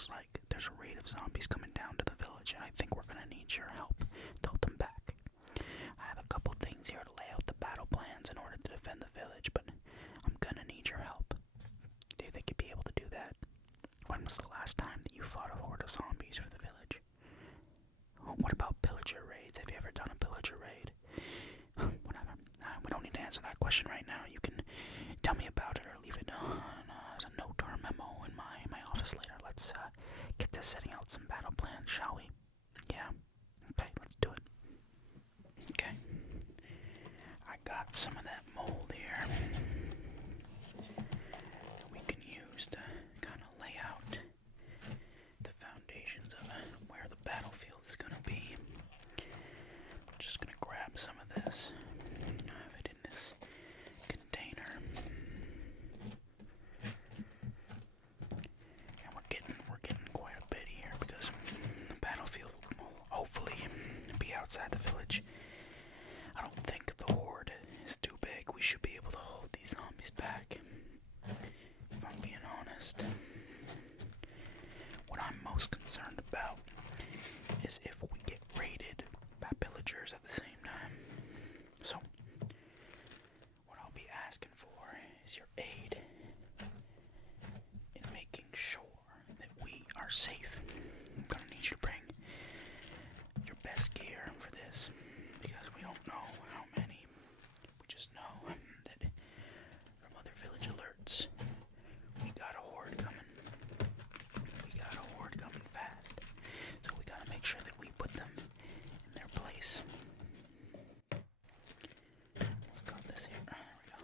looks like there's a raid of zombies coming down to the village, and I think we're gonna need your help to hold them back. I have a couple things here to lay out the battle plans in order to defend the village, but I'm gonna need your help. Do you think you'd be able to do that? When was the last time that you fought a horde of zombies for the village? What about pillager raids? Have you ever done a pillager raid? Whatever. We don't need to answer that question right now. You can tell me about it or leave it as a note or a memo in my office later. Let's get to setting out some battle plans, shall we? Yeah? Okay, let's do it. Okay. I got some of that mold here that we can use to kind of lay out the foundations of where the battlefield is going to be. I'm just going to grab some of this. I have it in this container. And we're getting quite a bit here because the battlefield will hopefully be outside the village. I don't think the horde is too big. We should be able to hold these zombies back, if I'm being honest. What I'm most concerned about is if we get raided by pillagers at the same time. So, what I'll be asking for is your aid in making sure that we are safe. I'm gonna need you to bring your best gear for this, because we don't know how many. We just know that from other village alerts, we got a horde coming. We got a horde coming fast. So we gotta make sure that we put them in their place. Let's cut this here. There we go.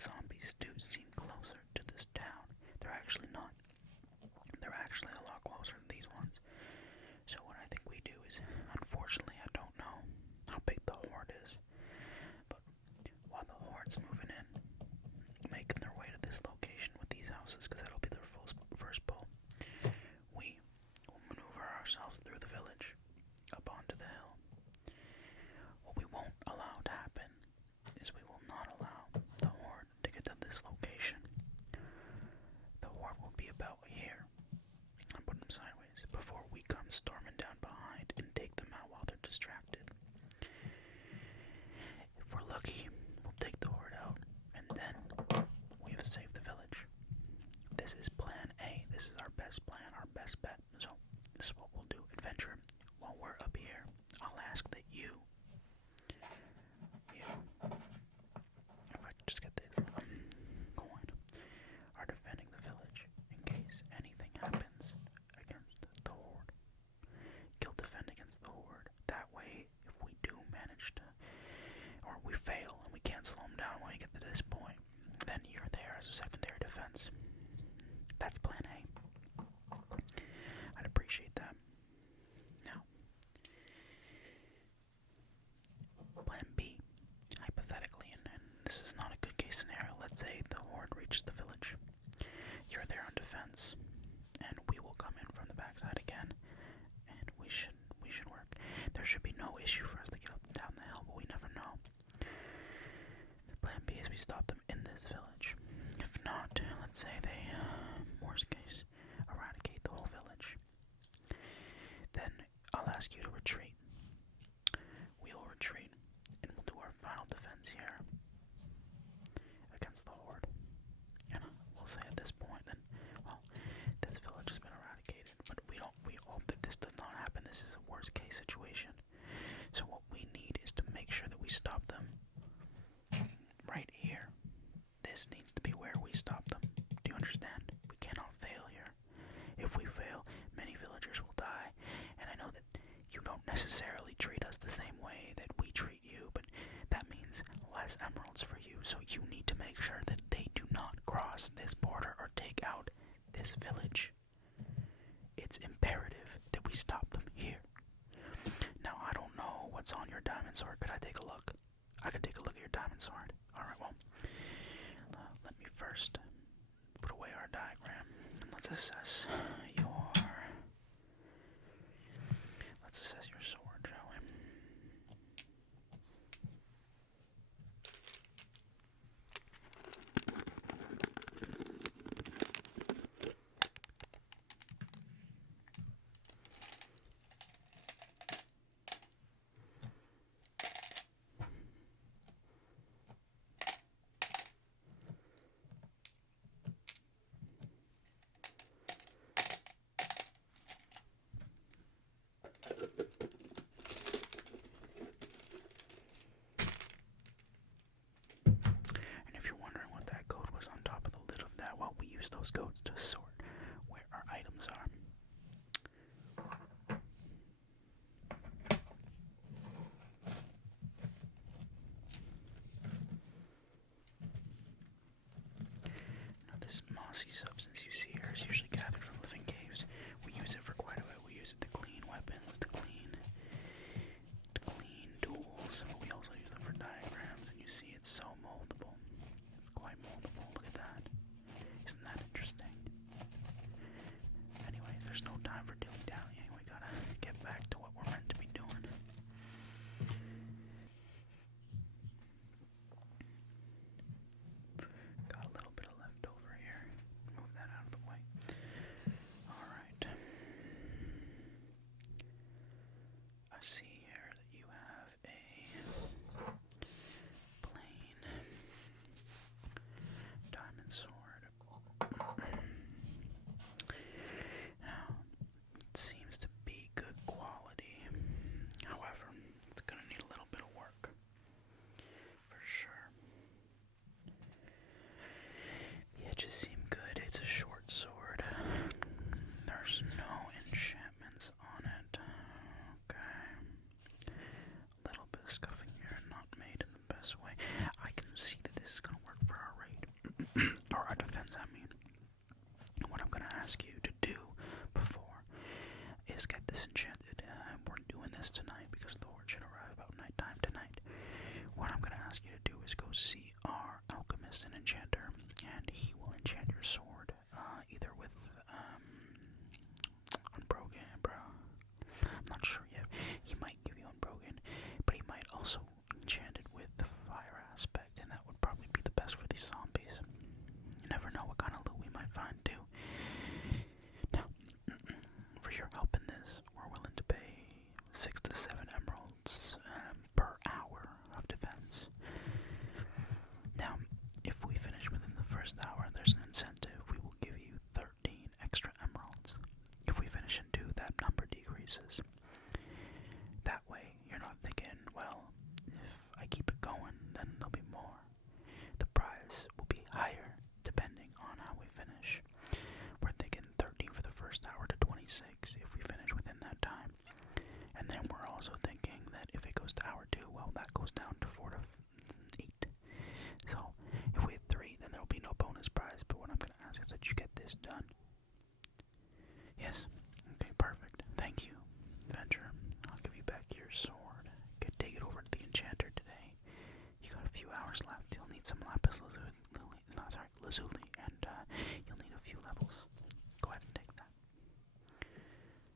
zombies do seem closer to this town. They're actually not. They're actually a lot closer than these ones. So what I think we do is, unfortunately, I don't know how big the horde is, but while the horde's moving in, making their way to this location with these houses, because that'll be their first pull, we will maneuver ourselves through the village, up onto the hill. What we won't allow to happen is we will not allow the horde to get to this location. The horde will be about here. I'm putting them sideways before we come storming down behind and take them out while they're distracted. If we're lucky, we'll take the horde out, and then we have saved the village. This is plan A. This is our best plan, our best bet. So this is what we'll do. Adventure, while we're up here, I'll ask that you, if I can just get this going, are defending the village in case anything happens against the horde. You'll defend against the horde. That way, if we do manage to, or we fail and we can't slow them down when we get to this point, then you're there as a secondary defense. That's plan A. I'd appreciate that. Now, plan B, hypothetically, and this is not a good case scenario, let's say the horde reaches the village. You're there on defense, and we will come in from the backside again, and we should work. There should be no issue for us to get up and down the hill, but we never know. Plan B is we stop them in this village. If not, let's say they, worst case, eradicate the whole village. Then I'll ask you to retreat. We'll retreat, and we'll do our final defense here against the horde. And we'll say at this point, then, well, this village has been eradicated, but we hope that this does not happen. This is a worst case situation. So what we need is to make sure that we stop them right here. This needs to be where we stop them. Do you understand? We cannot fail here. If we fail, many villagers will die, and I know that you don't necessarily treat us the same way that we treat you, but that means less emeralds for you, so you need to make sure that they do not cross this border or take out this village. It's imperative that we stop them here. Now, I don't know what's on your diamond sword. Could I take a look? I could take a look at your diamond sword. Alright, well, let me first put away our diagram, and let's assess your sword, shall we? And if you're wondering what that code was on top of the lid of that, well, we use those codes to sort where our items are. Now, this mossy substance you see here is usually gathered from living caves. We use it for quite a bit. We use it to clean weapons, to clean tools, but we also use it for diagrams, and you see it's so moldable. It's quite moldable. Look at that. Isn't that interesting? Anyways, there's no time for dilly-dallying. We gotta get back to what we're meant to be doing. Got a little bit of leftover here. Move that out of the way. Alright. I see here that you have a plain diamond sword. Now, it seems to be good quality. However, it's gonna need a little bit of work. For sure. The edges seem good. It's a short sword. There's no enchantments on it. Okay. disenchanted. We're doing this tonight because the horde should arrive about nighttime tonight. What I'm going to ask you to do is go see our alchemist and enchanter, and he will enchant your sword, either with unbroken, bro. I'm not sure yet. He might give you unbroken, but he might also enchant it with the fire aspect, and that would probably be the best for these zombies. You never know what kind of loot we might find too. Now, for your help in this, we're willing to pay 6 to 7 emeralds per hour of defense. Now, if we finish within the first hour, there's an incentive. We will give you 13 extra emeralds. If we finish in 2, that number decreases. That way, you're not thinking, well, if I keep it going, then there'll be more. The prize will be higher depending on how we finish. We're thinking 13 for the first hour to 26 if we finish within that time. And then we're also thinking that if it goes to hour 2, well, that goes down to 4 to 8. So, if we hit 3, then there'll be no bonus prize. But what I'm going to ask is that you get this done. Yes? Okay, perfect. Thank you, Adventurer. I'll give you back your sword. Could take it over to the enchanter today. You got a few hours left. You'll need some lapis lazuli, and you'll need a few levels. Go ahead and take that.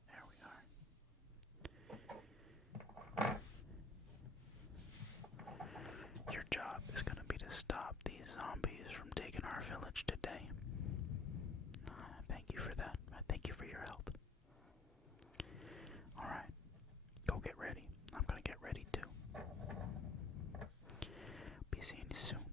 There we are. Your job is going to be to stop these zombies from taking our village today. Thank you for that. Thank you for your help. Alright, go get ready. I'm going to get ready too. Be seeing you soon.